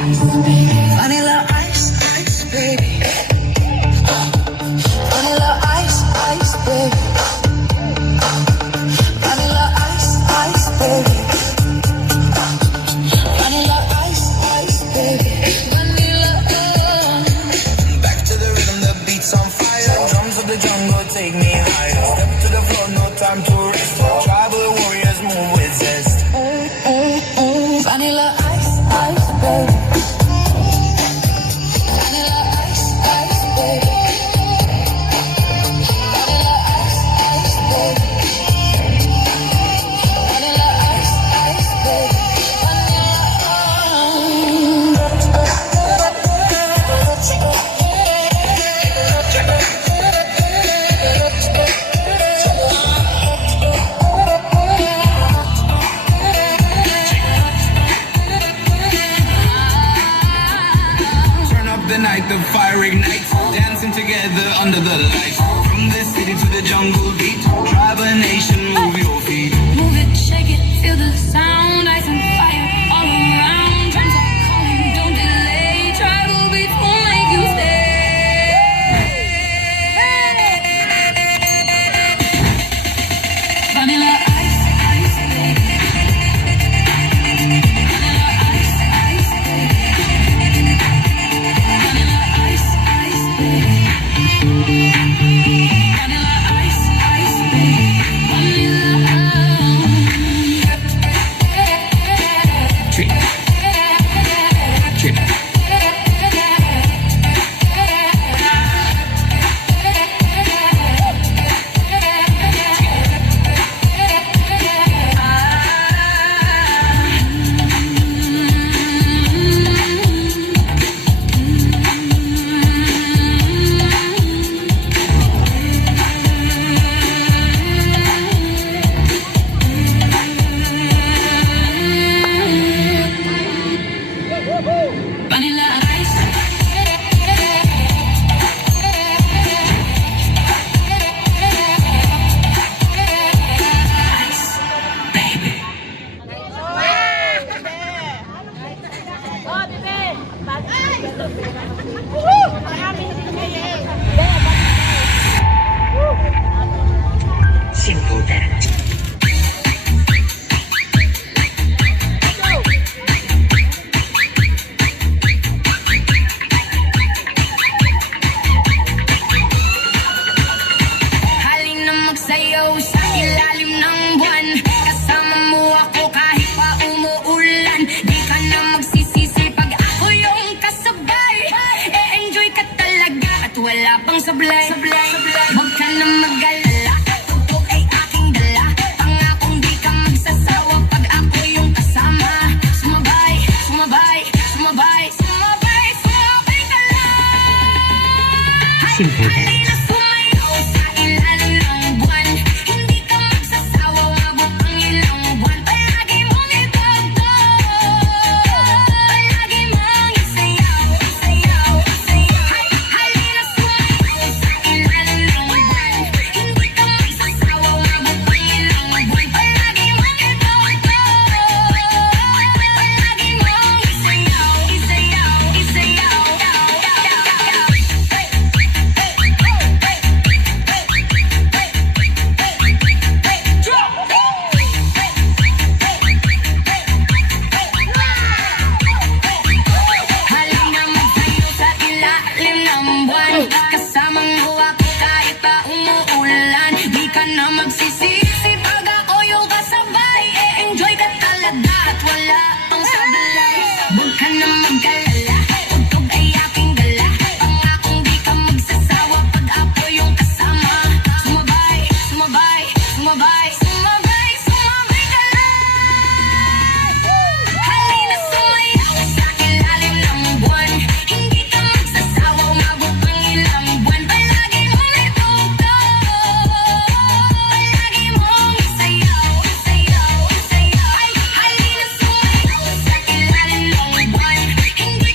Vanilla ice, ice, baby. Vanilla ice, ice, baby. Vanilla ice, ice, baby. Vanilla ice, ice, baby. Vanilla, Back to the rhythm, the beat's on fire. Drums of the jungle take me higher. Step to the floor, no time to rest. Tribal warriors move with zest. Vanilla ice, ice, baby. Vanilla ice, ice, baby. Vanilla ice, ice, baby. Vanilla ice, ice, baby. Turn up the night, the fire ignites. Dancing together under the lights. From the city to the jungle beat. Tribal nation, move your feet. Move it, shake it, feel the sound. Ice and fire all around. Drums are calling, don't delay. Tribal beats will make you stay. Vanilla ice, ice, baby. Vanilla ice, ice, baby. Vanilla ice, ice, baby. Vanilla ice, ice, baby. Vanilla. Trip. Trip. Vanilla ice. Ice, baby. Oh, bebe! Marami din kayo. Simple dance. Halina magsayaw sa ilalim ng buwan. Kasama mo ako kahit pa umuulan. Di ka na magsisisi pag ako yung kasabay. E-enjoy ka talaga at wala pang sablay. Huwag ka na mag-alala, tugtog ay aking dala. Pangakong di ka magsasawa pag ako yung kasama. Sumabay, sumabay, sumabay, sumabay, sumabay ka lang. Simple dance. Halina sumayaw sa ilalim ng buwan. Hindi ka magsasawa, umabot ang ilang buwan. Palagi mong itugtog, palagi mong isayaw, isayaw, isayaw. Halina sumayaw sa ilalim ng buwan. Hindi ka magsasawa, umabot ang ilang buwan. Palagi mong itugtog, palagi mong isayaw, isayaw, isayaw. Halina magtayo sa ilalim ng buwan. Kasamang mo ako kahit pa umuulan. Di ka na magsisisi pag ako yung kasabay. E-enjoy ka talaga at wala pang sablay. Huwag ka na mag-alala, tugtog ay aking dala. Pangakong di ka magsasawa pag ako yung kasama. Sumabay, sumabay, sumabay, sumabay, sumabay ka lang. Halina sumayaw sa ilalim ng buwan. Hindi ka magsasawa, umabot ang ilang buwan. Palagi mong itugtog, palagi mong isayaw, isayaw, isayaw. Halina sumayaw sa ilalim ng buwan. Hindi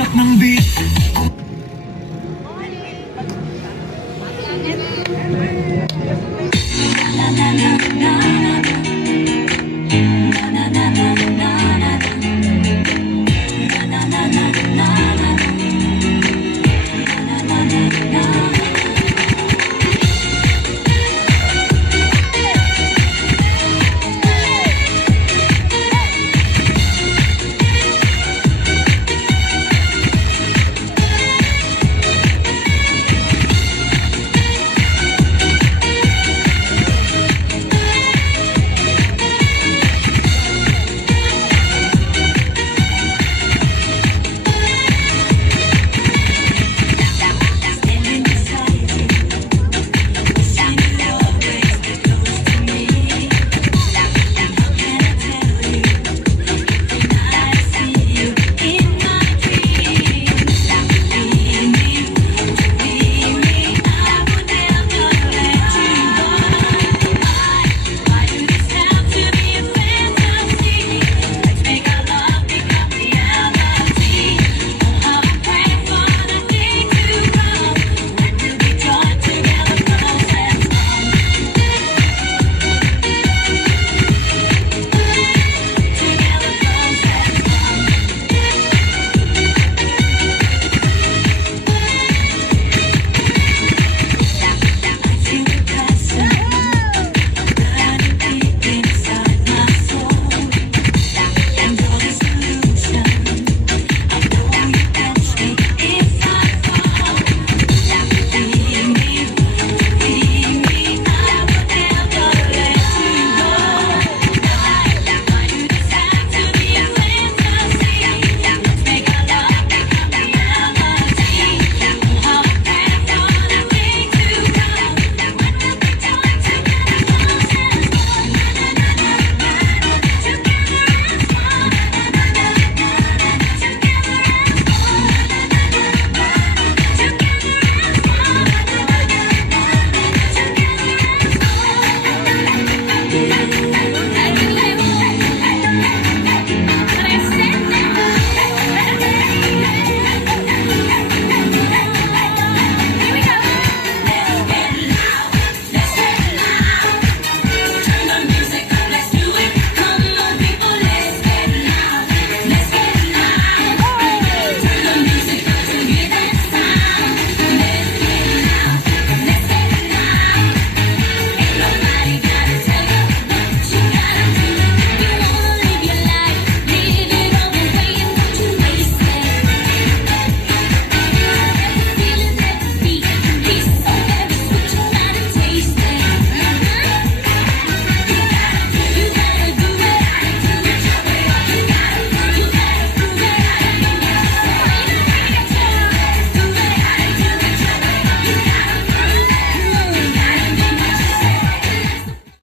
bagsak ng beat